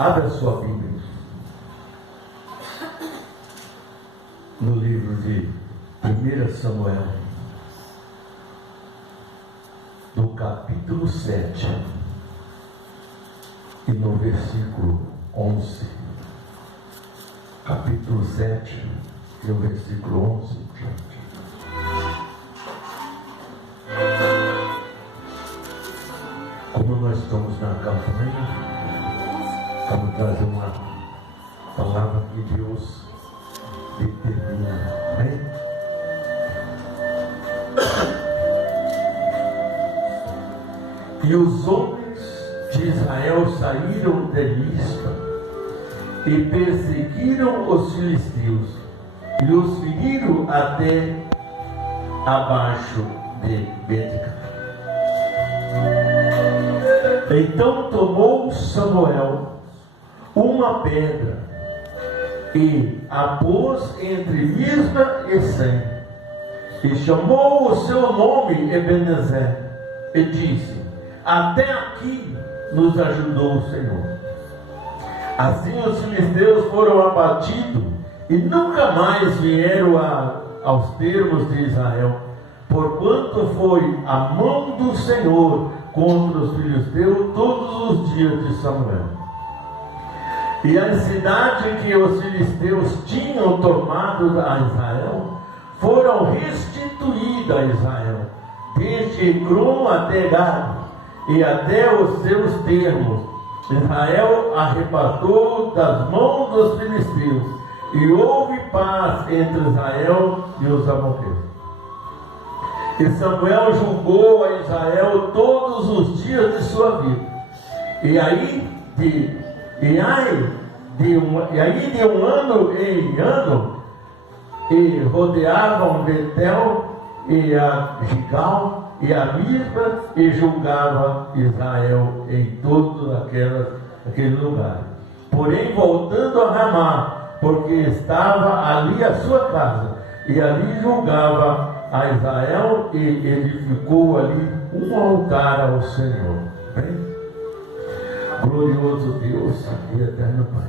Abra a sua Bíblia no livro de 1 Samuel, no capítulo 7 e no versículo 11. Capítulo 7 e o versículo 11. Como nós estamos na campanha, vamos trazer uma palavra que Deus determina. Amém? E os homens de Israel saíram de Mispa e perseguiram os filisteus e os feriram até abaixo de Betca. Então tomou Samuel uma pedra e a pôs entre Mispa e Sem, e chamou o seu nome Ebenezer, e disse: até aqui nos ajudou o Senhor. Assim os filisteus foram abatidos e nunca mais vieram aos termos de Israel, porquanto foi a mão do Senhor contra os filisteus todos os dias de Samuel. E a cidade que os filisteus tinham tomado a Israel foram restituídas a Israel, desde Ecrom até Gade e até os seus termos. Israel arrebatou das mãos dos filisteus, e houve paz entre Israel e os amorreus. E Samuel julgou a Israel todos os dias de sua vida. E aí de um ano em ano, e rodeavam Betel e a Gigal e a Mispa, e julgava Israel em todo aquele lugar. Porém, voltando a Ramá, porque estava ali a sua casa, e ali julgava a Israel, e edificou ali um altar ao Senhor. Bem? Glorioso Deus e eterno Pai,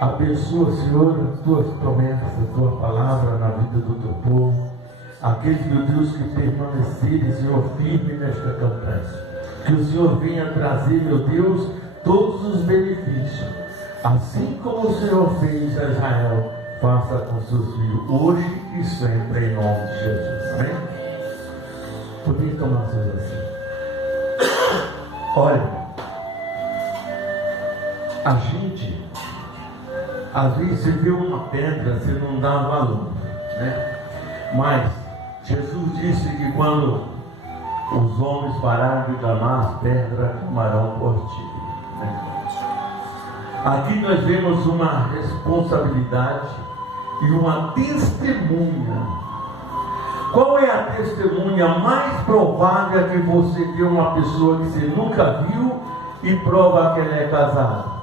abençoa, Senhor, as tuas promessas, a tua palavra na vida do teu povo, aqueles, meu Deus, que permanecerem, Senhor, firme nesta campanha, que o Senhor venha trazer, meu Deus, todos os benefícios, assim como o Senhor fez a Israel, faça com seus filhos, hoje e sempre, em nome de Jesus. Amém? Podia tomar seus assim. Olha, a gente, às vezes, você vê uma pedra, você não dá valor, né? Mas Jesus disse que quando os homens pararem de clamar, as pedras clamarão por ti, né? Aqui nós vemos uma responsabilidade e uma testemunha. Qual é a testemunha mais provável que você vê uma pessoa que você nunca viu e prova que ela é casada?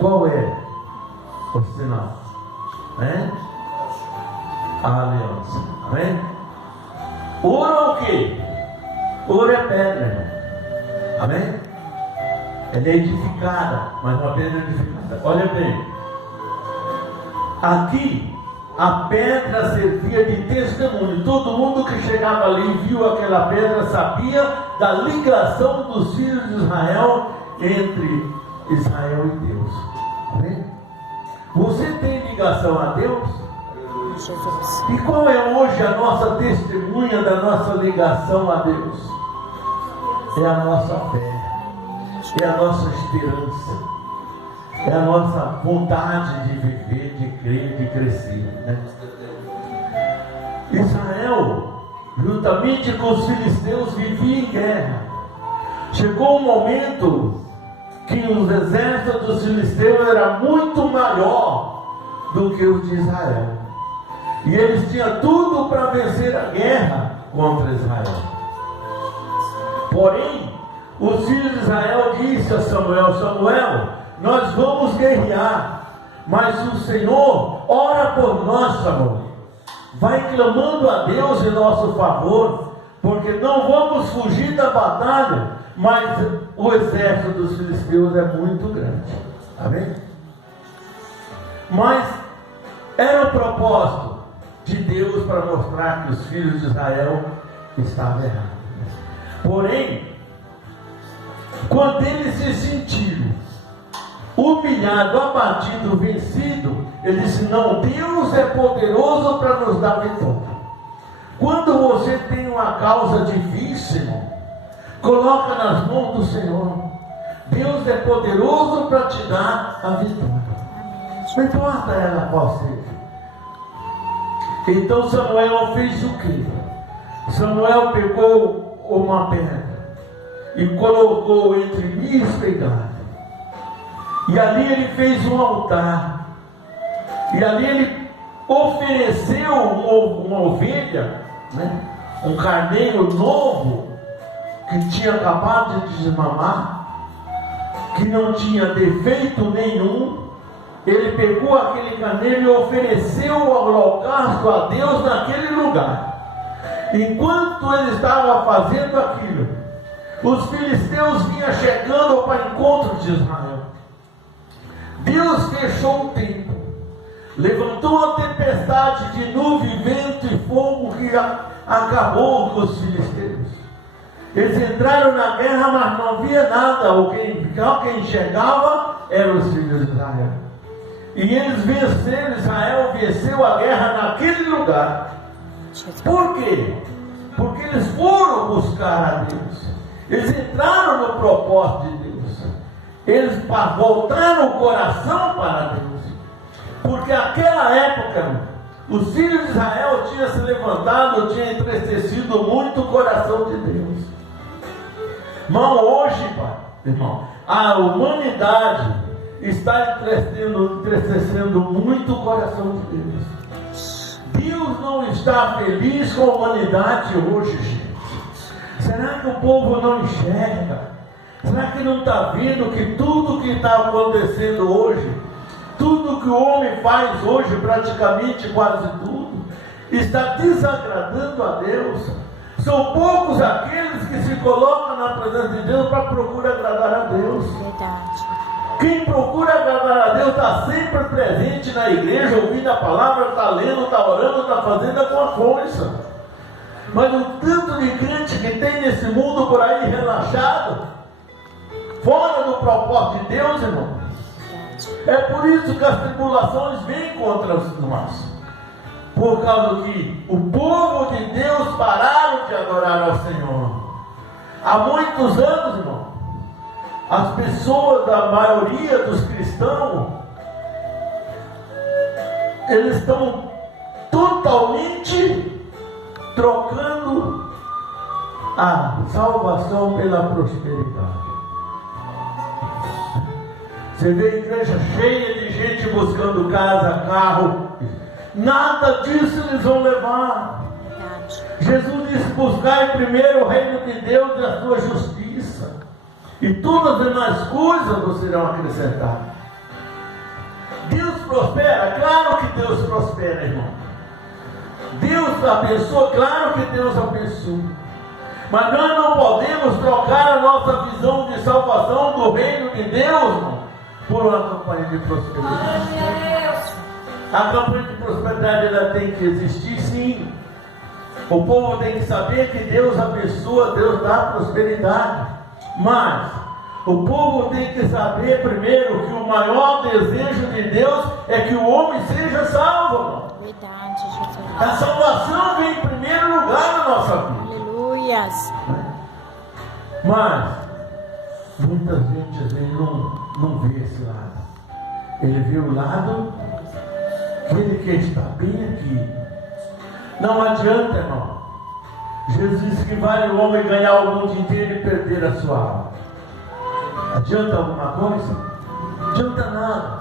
Qual é o sinal? Né? A aliança. Amém? Ouro é o quê? Ouro é pedra, irmão. Amém? Ela é edificada, mas uma pedra edificada. Olha bem, aqui a pedra servia de testemunho. Todo mundo que chegava ali e viu aquela pedra sabia da ligação dos filhos de Israel entre Israel e Deus. Amém? Você tem ligação a Deus? Jesus. E qual é hoje a nossa testemunha da nossa ligação a Deus? É a nossa fé, é a nossa esperança, é a nossa vontade de viver, de crer, de crescer, né? Israel, juntamente com os filisteus, vivia em guerra. Chegou um momento que os exércitos dos filisteus era muito maior do que os de Israel, e eles tinham tudo para vencer a guerra contra Israel. Porém, os filhos de Israel disse a Samuel: Samuel, nós vamos guerrear, mas o Senhor ora por nós, Samuel. Vai clamando a Deus em nosso favor, porque não vamos fugir da batalha, mas o exército dos filisteus é muito grande. Amém? Mas era o propósito de Deus para mostrar que os filhos de Israel estavam errados. Porém, quando eles se sentiram humilhado, abatido, vencido, ele disse: não, Deus é poderoso para nos dar vitória. Quando você tem uma causa difícil, coloca nas mãos do Senhor. Deus é poderoso para te dar a vitória. Não importa ela qual seja. Então Samuel fez o quê? Samuel pegou uma pedra e colocou entre Mispa e Gade. E ali ele fez um altar. E ali ele ofereceu uma ovelha, né? Um carneiro novo, que tinha acabado de desmamar, que não tinha defeito nenhum. Ele pegou aquele carneiro e ofereceu o holocausto a Deus naquele lugar. Enquanto ele estava fazendo aquilo, os filisteus vinham chegando para o encontro de Israel. Deus fechou o tempo, levantou uma tempestade de nuvem, vento e fogo que acabou com os filisteus. Eles entraram na guerra, mas não havia nada. Quem chegava eram os filhos de Israel. E eles venceram, Israel venceu a guerra naquele lugar. Por quê? Porque eles foram buscar a Deus. Eles entraram no propósito de Deus. Eles voltaram o coração para Deus. Porque naquela época, os filhos de Israel tinham se levantado, tinham entristecido muito o coração de Deus. Irmão, hoje, pai, irmão, a humanidade está entristecendo muito o coração de Deus. Deus não está feliz com a humanidade hoje, gente. Será que o povo não enxerga? Será que não está vendo que tudo que está acontecendo hoje, tudo que o homem faz hoje, praticamente quase tudo, está desagradando a Deus? São poucos aqueles que se colocam na presença de Deus para procurar agradar a Deus. Verdade. Quem procura agradar a Deus está sempre presente na igreja, ouvindo a palavra, está lendo, está orando, está fazendo alguma coisa. Mas o tanto de crente que tem nesse mundo por aí relaxado, fora do propósito de Deus, irmão. É por isso que as tribulações vêm contra nós. Por causa que o povo de Deus pararam de adorar ao Senhor. Há muitos anos, irmão, as pessoas, a maioria dos cristãos, eles estão totalmente trocando a salvação pela prosperidade. Você vê a igreja cheia de gente buscando casa, carro. Nada disso eles vão levar. Verdade. Jesus disse: buscai primeiro o reino de Deus e a sua justiça, e todas as demais coisas vos serão acrescentadas. Deus prospera? Claro que Deus prospera, irmão. Deus abençoa? Claro que Deus abençoa. Mas nós não podemos trocar a nossa visão de salvação do reino de Deus, irmão, por uma campanha de prosperidade. A campanha de prosperidade, ela tem que existir, sim. O povo tem que saber que Deus abençoa, Deus dá prosperidade. Mas o povo tem que saber primeiro que o maior desejo de Deus é que o homem seja salvo. Verdade, Jesus. A salvação vem em primeiro lugar na nossa vida. Aleluias. Mas muita gente às vezes não vê esse lado. Ele vê o lado que ele quer estar bem aqui. Não adianta, irmão. Jesus disse que vale o homem ganhar o mundo inteiro e perder a sua alma. Adianta alguma coisa? Não adianta nada.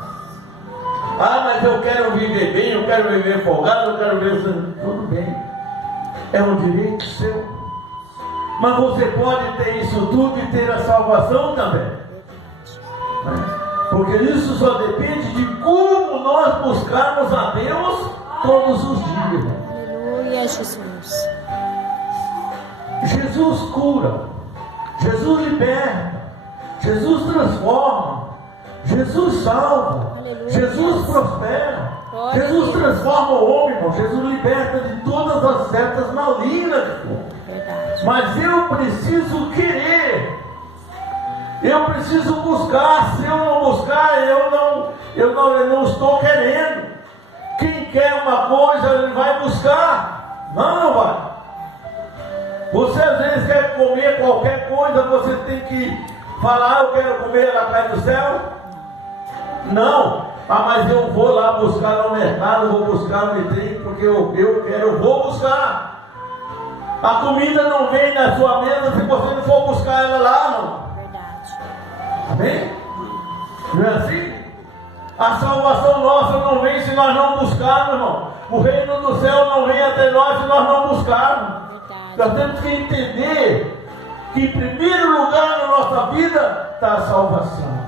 Ah, mas eu quero viver bem, eu quero viver folgado, eu quero viver... Tudo bem. É um direito seu. Mas você pode ter isso tudo e ter a salvação também. Porque isso só depende de como nós buscarmos a Deus todos os dias. Aleluia, Jesus. Jesus cura. Jesus liberta, Jesus transforma, Jesus salva, Aleluia. Jesus prospera, Glória Jesus a Deus. transforma o homem, irmão. Jesus liberta de todas as setas malignas. Verdade. Mas eu preciso querer, eu preciso buscar. Se eu não buscar, eu não estou querendo. Quem quer uma coisa, ele vai buscar. Não vai. Você às vezes quer comer qualquer coisa, você tem que falar: eu quero comer, ela cai do céu. Não. Mas eu vou lá buscar no mercado, vou buscar no trem, porque eu quero, eu vou buscar. A comida não vem na sua mesa se você não for buscar ela lá, não. Verdade. Amém? Não é assim? A salvação nossa não vem se nós não buscarmos, irmão. O reino do céu não vem até nós se nós não buscarmos. Verdade. Nós temos que entender que em primeiro lugar na nossa vida está a salvação.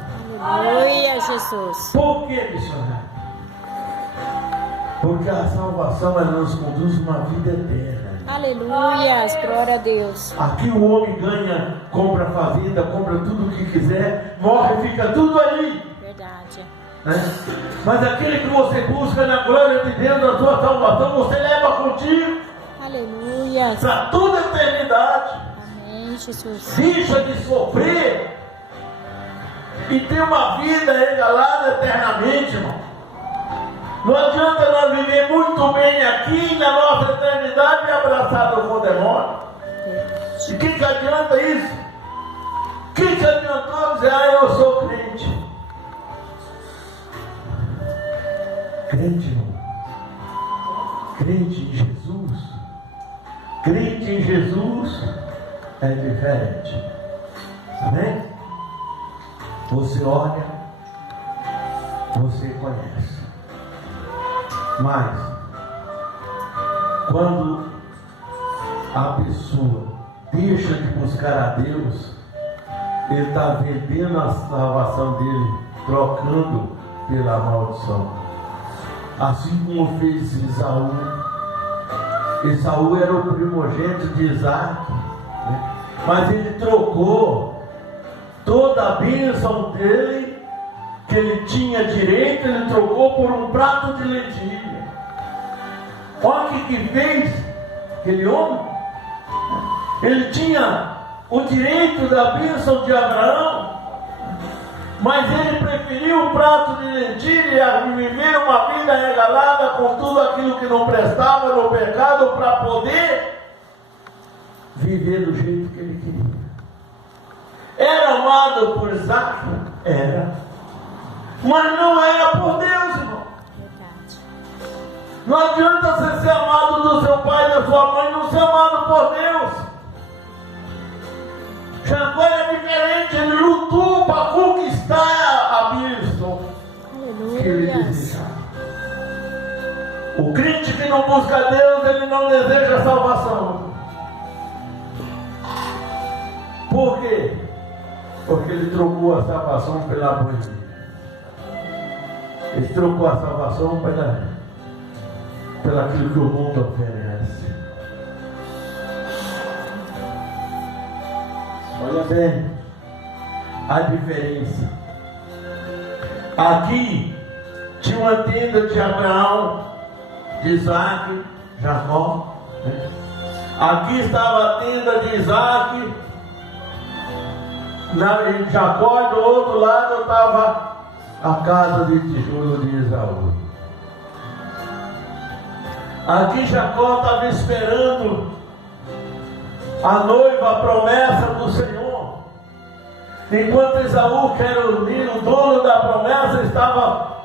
Aleluia, Jesus. Por que, missionário? Porque a salvação ela nos conduz a uma vida eterna. Aleluia. Glória a Deus. Aqui o homem ganha, compra fazenda, compra tudo o que quiser, morre, fica tudo aí. Verdade. Né? Mas aquele que você busca na glória de Deus, na sua salvação, você leva contigo Aleluia. para toda a eternidade. Amém, Jesus. Deixa de sofrer e ter uma vida regalada eternamente, irmão. Não adianta nós viver muito bem aqui na nossa eternidade abraçado com o demônio. E o que adianta isso? O que adiantou dizer: eu sou crente? Crente, irmão. Crente em Jesus. Crente em Jesus é diferente. Amém? Você olha, você conhece. Mas quando a pessoa deixa de buscar a Deus, ele está vendendo a salvação dele, trocando pela maldição. Assim como fez Esaú. Esaú era o primogênito de Isaac, né? Mas ele trocou toda a bênção dele, que ele tinha direito, ele trocou por um prato de lentilha. Olha o que fez aquele homem. Ele tinha o direito da bênção de Abraão, mas ele preferiu um prato de lentilha e viver uma vida regalada com tudo aquilo que não prestava no pecado, para poder viver do jeito que ele queria. Era amado por Isaac? Era. Mas não era por Deus, irmão. Verdade. Não adianta você ser amado do seu pai e da sua mãe, não ser amado por Deus. Jacó era diferente, ele lutou para conquistar a bênção que ele Aleluia. desejava. O crente que não busca Deus, ele não deseja a salvação. Por quê? Porque ele trocou a salvação pela boa. Ele trocou a salvação pela aquilo que o mundo oferece. Olha bem a diferença. Aqui tinha uma tenda de Abraão, de Isaac, Jacó, né? Aqui estava a tenda de Isaac, em Jacó, e do outro lado estava a casa de tijolo de Esaú. Aqui Jacó estava esperando a noiva, a promessa do Senhor, enquanto Esaú, que era o dono da promessa, estava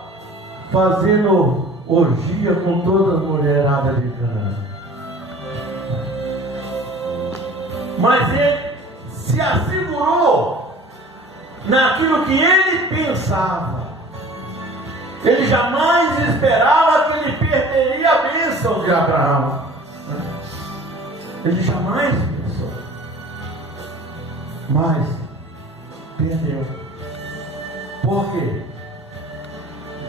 fazendo orgia com toda a mulherada de Canaã. Mas ele se assegurou naquilo que ele pensava. Ele jamais esperava que ele perderia a bênção de Abraão. Ele jamais pensou. Mas perdeu. Por quê?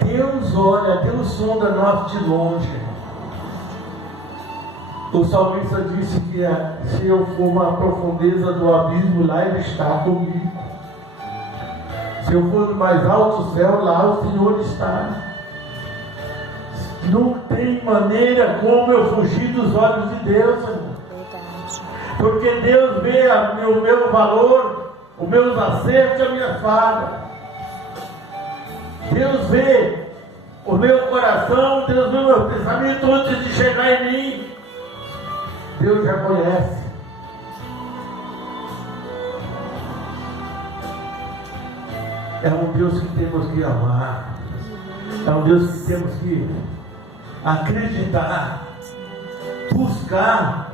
Deus olha, Deus sonda nós de longe. O salmista disse que se eu for na profundeza do abismo, lá Ele está comigo. Se eu for no mais alto céu, lá o Senhor está. Não tem maneira como eu fugir dos olhos de Deus, irmão. Verdade. Porque Deus vê o meu valor, os meus acertos e as minhas falhas. Deus vê o meu coração, Deus vê o meu pensamento antes de chegar em mim. Deus já conhece. É um Deus que temos que amar. É um Deus que temos que acreditar, buscar.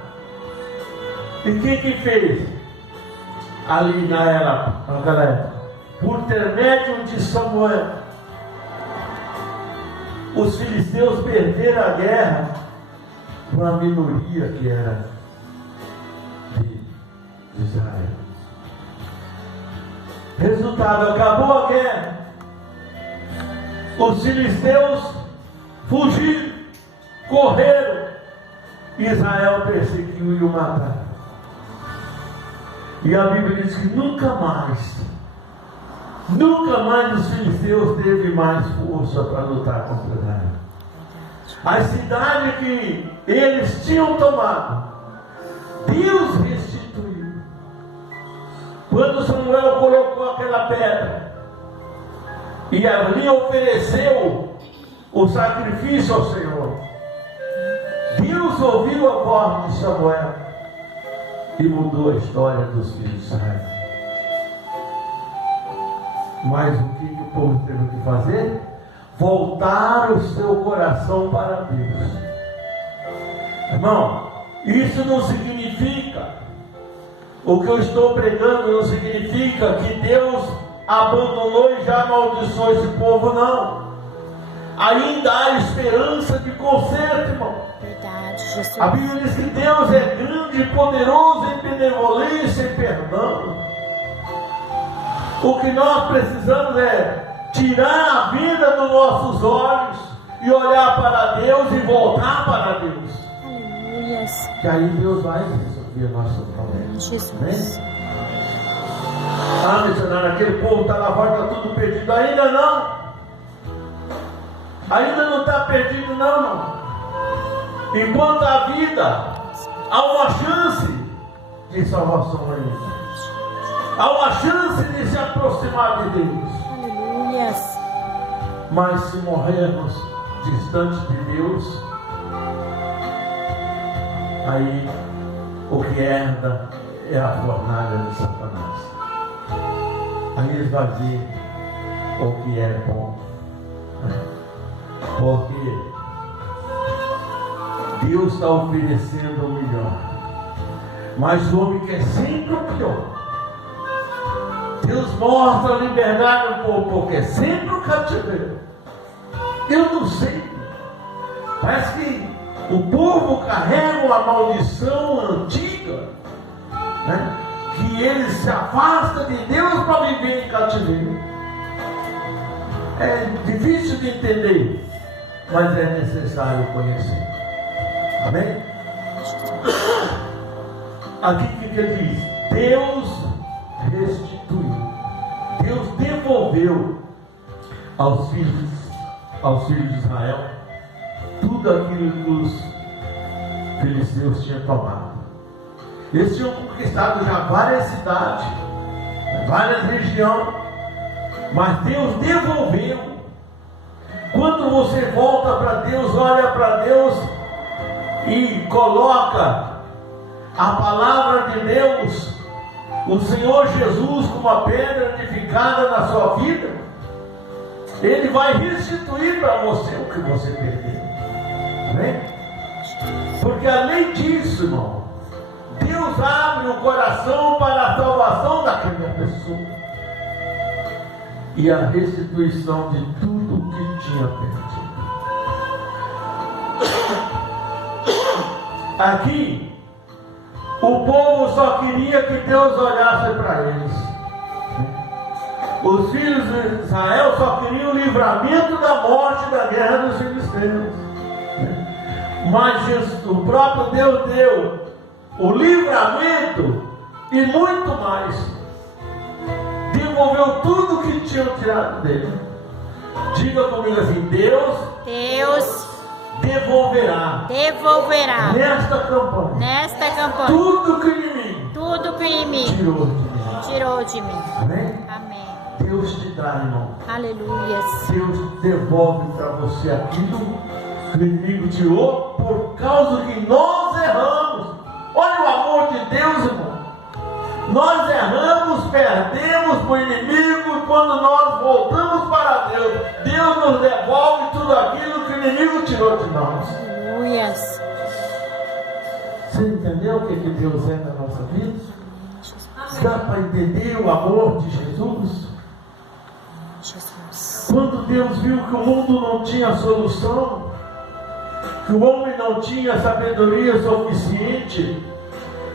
E quem que fez? Ali naquela época, por intermédio de Samuel, os filisteus perderam a guerra para a minoria que era de Israel. Resultado, acabou a guerra. Os filisteus fugiram, correram. Israel perseguiu e o mataram. E a Bíblia diz que nunca mais os filisteus teve mais força para lutar contra Israel. A cidade que eles tinham tomado, Deus restituiu. Quando Samuel colocou aquela pedra e ali ofereceu o sacrifício ao Senhor, Deus ouviu a voz de Samuel e mudou a história dos filhos de Israel. Mas o que o povo teve que fazer? Voltar o seu coração para Deus. Irmão, isso não significa, o que eu estou pregando não significa que Deus abandonou e já amaldiçoou esse povo, não. Ainda há esperança de conserto, irmão. Verdade, Jesus. A Bíblia diz que Deus é grande, poderoso em benevolência e perdão. O que nós precisamos é tirar a vida dos nossos olhos e olhar para Deus e voltar para Deus. Aleluia. Que aí Deus vai resolver o nosso problema. Jesus. Ah, missionário, aquele povo está lá fora, está tudo perdido. Ainda não. Ainda não está perdido, não, irmão. Enquanto há vida, há uma chance de salvação aí. Há uma chance de se aproximar de Deus. Aleluia. Mas se morrermos distantes de Deus, aí o que herda é a fornalha de Satanás. Aí esvazia o que é bom. Porque Deus está oferecendo o melhor, mas o homem quer sempre o pior. Deus mostra a liberdade no povo, porque é sempre o cativeiro. Eu não sei, parece que o povo carrega uma maldição antiga, né? Que ele se afasta de Deus para viver em cativeiro. É difícil de entender, mas é necessário conhecer. Amém? Aqui o que ele diz? Deus restituiu. Deus devolveu aos filhos de Israel tudo aquilo que os filisteus tinham tomado. Eles tinham conquistado já várias cidades, várias regiões, mas Deus devolveu. Quando você volta para Deus, olha para Deus e coloca a palavra de Deus, o Senhor Jesus, como a pedra edificada na sua vida, Ele vai restituir para você o que você perdeu. Amém? Porque além disso, irmão, Deus abre o coração para a salvação daquela pessoa e a restituição de tudo que tinha perdido. Aqui, o povo só queria que Deus olhasse para eles. Os filhos de Israel só queriam o livramento da morte da guerra dos filisteus. Mas Jesus, o próprio Deus deu o livramento e muito mais. Devolveu tudo que tinham tirado dele. Diga comigo assim: Deus devolverá nesta campanha tudo que o inimigo tirou de mim. Amém? Amém. Deus te dá, irmão. Aleluia. Deus devolve para você aquilo que o inimigo tirou por causa que nós erramos. Olha o amor de Deus, irmão. Nós erramos, perdemos para o inimigo, e quando nós voltamos para Deus, Deus nos devolve tudo aquilo que o inimigo tirou de nós. Aleluia. Você entendeu o que Deus é na nossa vida? Dá para entender o amor de Jesus? Quando Deus viu que o mundo não tinha solução, que o homem não tinha sabedoria suficiente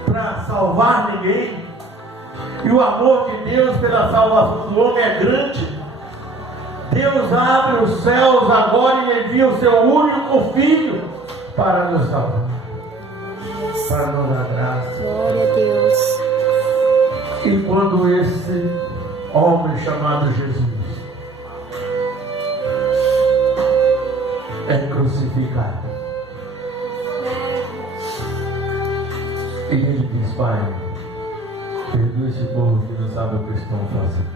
para salvar ninguém, e o amor de Deus pela salvação do homem é grande, Deus abre os céus agora e envia o seu único Filho para nos salvar, para nos dar graça. Glória a Deus. E quando esse homem chamado Jesus é crucificado, e ele diz: Pai, perdoa esse povo que não sabe o que estão fazendo.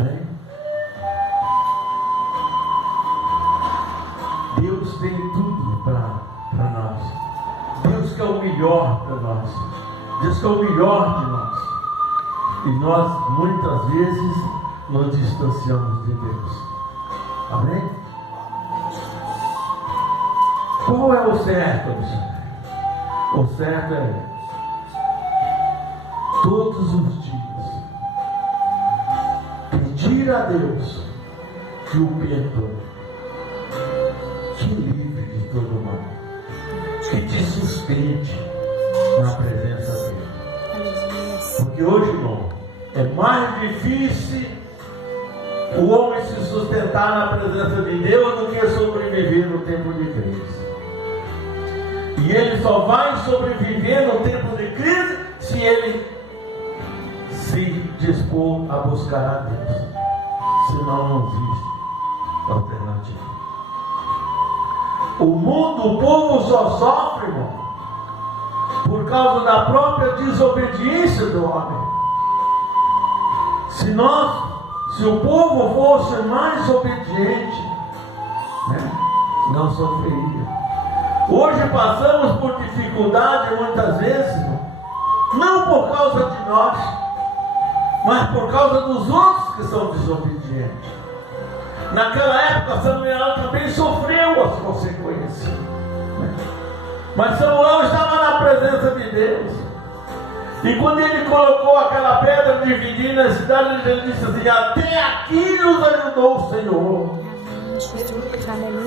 Amém? Deus tem tudo para nós. Deus quer o melhor para nós. Deus quer o melhor de nós. E nós muitas vezes nos distanciamos de Deus. Amém? Qual é o certo? O certo é todos os dias pedir a Deus que o perdoe, que livre de todo mal, que te sustente na presença dele. Porque hoje, irmão, é mais difícil o homem se sustentar na presença de Deus do que sobreviver no tempo de crise. E ele só vai sobreviver no tempo de crise se ele se dispor a buscar a Deus. Senão não existe alternativa. O mundo, o povo só sofre, irmão, por causa da própria desobediência do homem. Se o povo fosse mais obediente, né, não sofreria. Hoje passamos por dificuldade muitas vezes, não por causa de nós, mas por causa dos outros que são desobedientes. Naquela época Samuel também sofreu as consequências, né? Mas Samuel estava na presença de Deus, e quando ele colocou aquela pedra dividida na cidade, ele disse assim: até aqui nos ajudou o Senhor.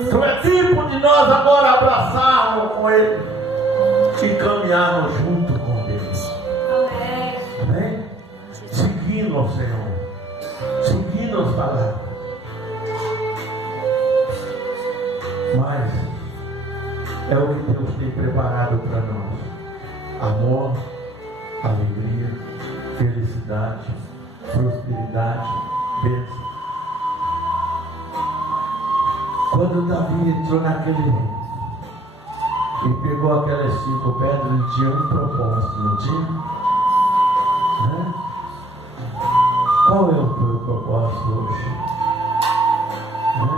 Então é tempo de nós agora abraçarmos com Ele e caminharmos junto com Deus. Amém? Seguindo ao Senhor, seguindo as palavras. Mas é o que Deus tem preparado para nós: amor, alegria, felicidade, prosperidade, bênção. Quando Davi entrou naquele reino e pegou aquelas 5 pedras, ele tinha um propósito, não tinha? Né? Qual é o teu propósito hoje? Né?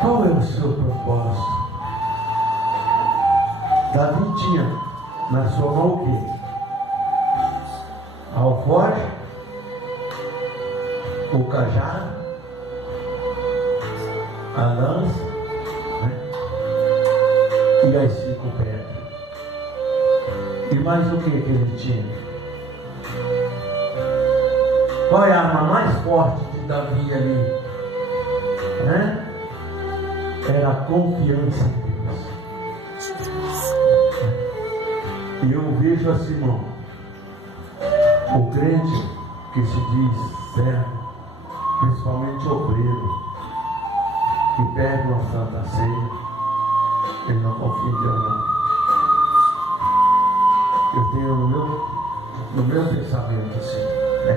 Qual é o seu propósito? Davi tinha na sua mão o quê? A alforje, o cajado, a lança, né? E as 5 pedras. E mais o que ele tinha? Qual é a arma mais forte de Davi ali? Né? Era a confiança em Deus. E eu vejo assim, irmão, o crente que se diz servo, principalmente obreiro, que perde uma santa ceia, ele não confia em Deus não. Eu tenho no meu pensamento assim, né?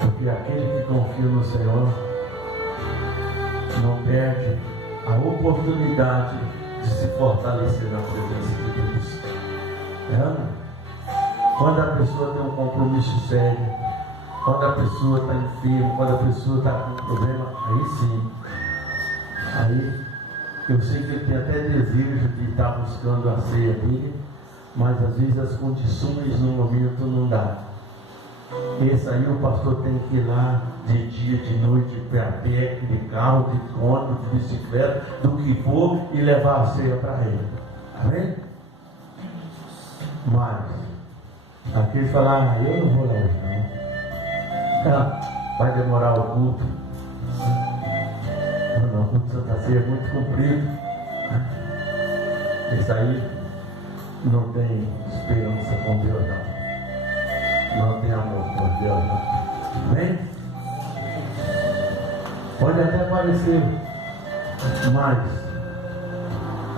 Porque aquele que confia no Senhor não perde a oportunidade de se fortalecer na presença de Deus. Quando a pessoa tem um compromisso sério, quando a pessoa está enferma, quando a pessoa está com um problema, aí sim. Aí eu sei que ele tem até desejo de estar buscando a ceia dele, mas às vezes as condições no momento não dá. Esse aí o pastor tem que ir lá de dia, de noite, a pé, de carro, de ônibus, de bicicleta, do que for, e levar a ceia para ele. Amém? Mas aquele falar, eu não vou lá hoje não. Vai demorar o culto. Não, o culto de Santa Ceia é muito comprido. Esse aí não tem esperança com Deus não. Não tem amor por Deus não. Amém? Pode até parecer, mas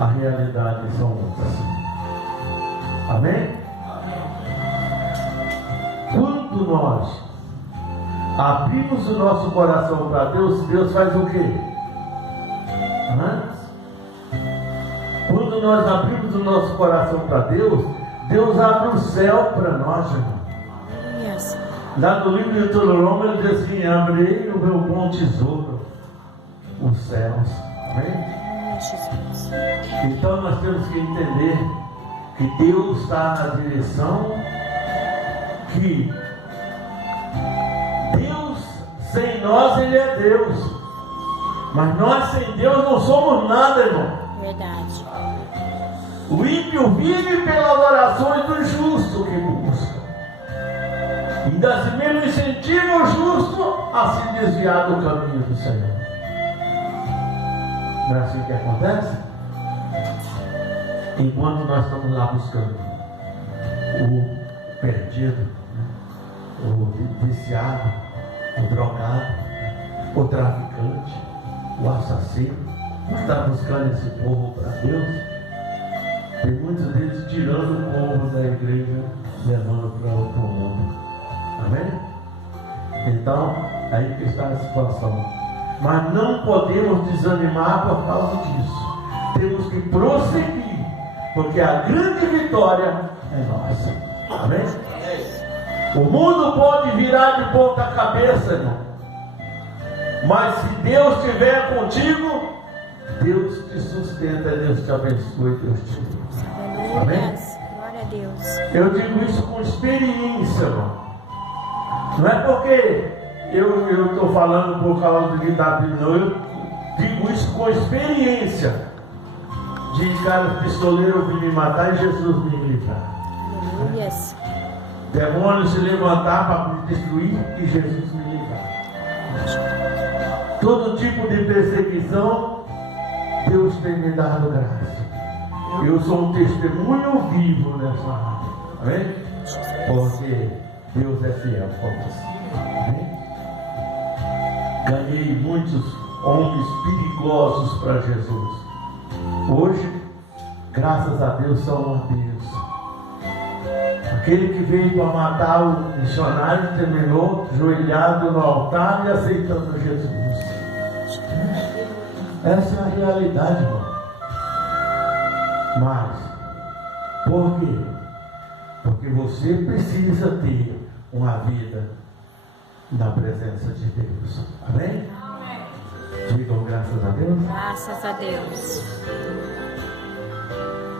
a realidade são outras. Amém? Quando nós abrimos o nosso coração para Deus, Deus faz o quê? Quando nós abrimos o nosso coração para Deus, Deus abre o céu para nós, irmão. Yes. Lá no livro de Deuteronômio ele diz assim: abrirei o meu bom tesouro, os céus. Amém? Jesus. Então nós temos que entender que Deus está na direção, que Deus sem nós ele é Deus, mas nós sem Deus não somos nada, irmão. Verdade. O ímpio vive pelas orações do justo que busca, e ainda se mesmo incentiva o justo a se desviar do caminho do Senhor. Não é assim que acontece? Enquanto nós estamos lá buscando o perdido, o viciado, o drogado, o traficante, o assassino, nós estamos buscando esse povo para Deus. Tem muitos deles tirando o povo da igreja, levando para outro mundo. Amém? Então, aí que está a situação. Mas não podemos desanimar por causa disso. Temos que prosseguir, porque a grande vitória é nossa. Amém? O mundo pode virar de ponta cabeça, irmão, mas se Deus estiver contigo, Deus te sustenta, Deus te abençoe, Deus te livre. Amém? Glória a Deus. Eu digo isso com experiência, irmão. Não é porque eu estou falando por causa do da Bíblia, não. Eu digo isso com experiência. De cara pistoleiro vir me matar e Jesus me livrar. Aleluia. Demônios se levantar para me destruir e Jesus me livrar. Todo tipo de perseguição, Deus tem me dado graça. Eu sou um testemunho vivo nessa área. Amém? Porque Deus é fiel conosco. Amém? Ganhei muitos homens perigosos para Jesus. Hoje, graças a Deus, são um Deus. Aquele que veio para matar o missionário terminou ajoelhado no altar e aceitando Jesus. Essa é a realidade, irmão. Mas, por quê? Porque você precisa ter uma vida na presença de Deus. Amém? Amém. Digam graças a Deus. Graças a Deus.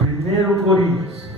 1 Coríntios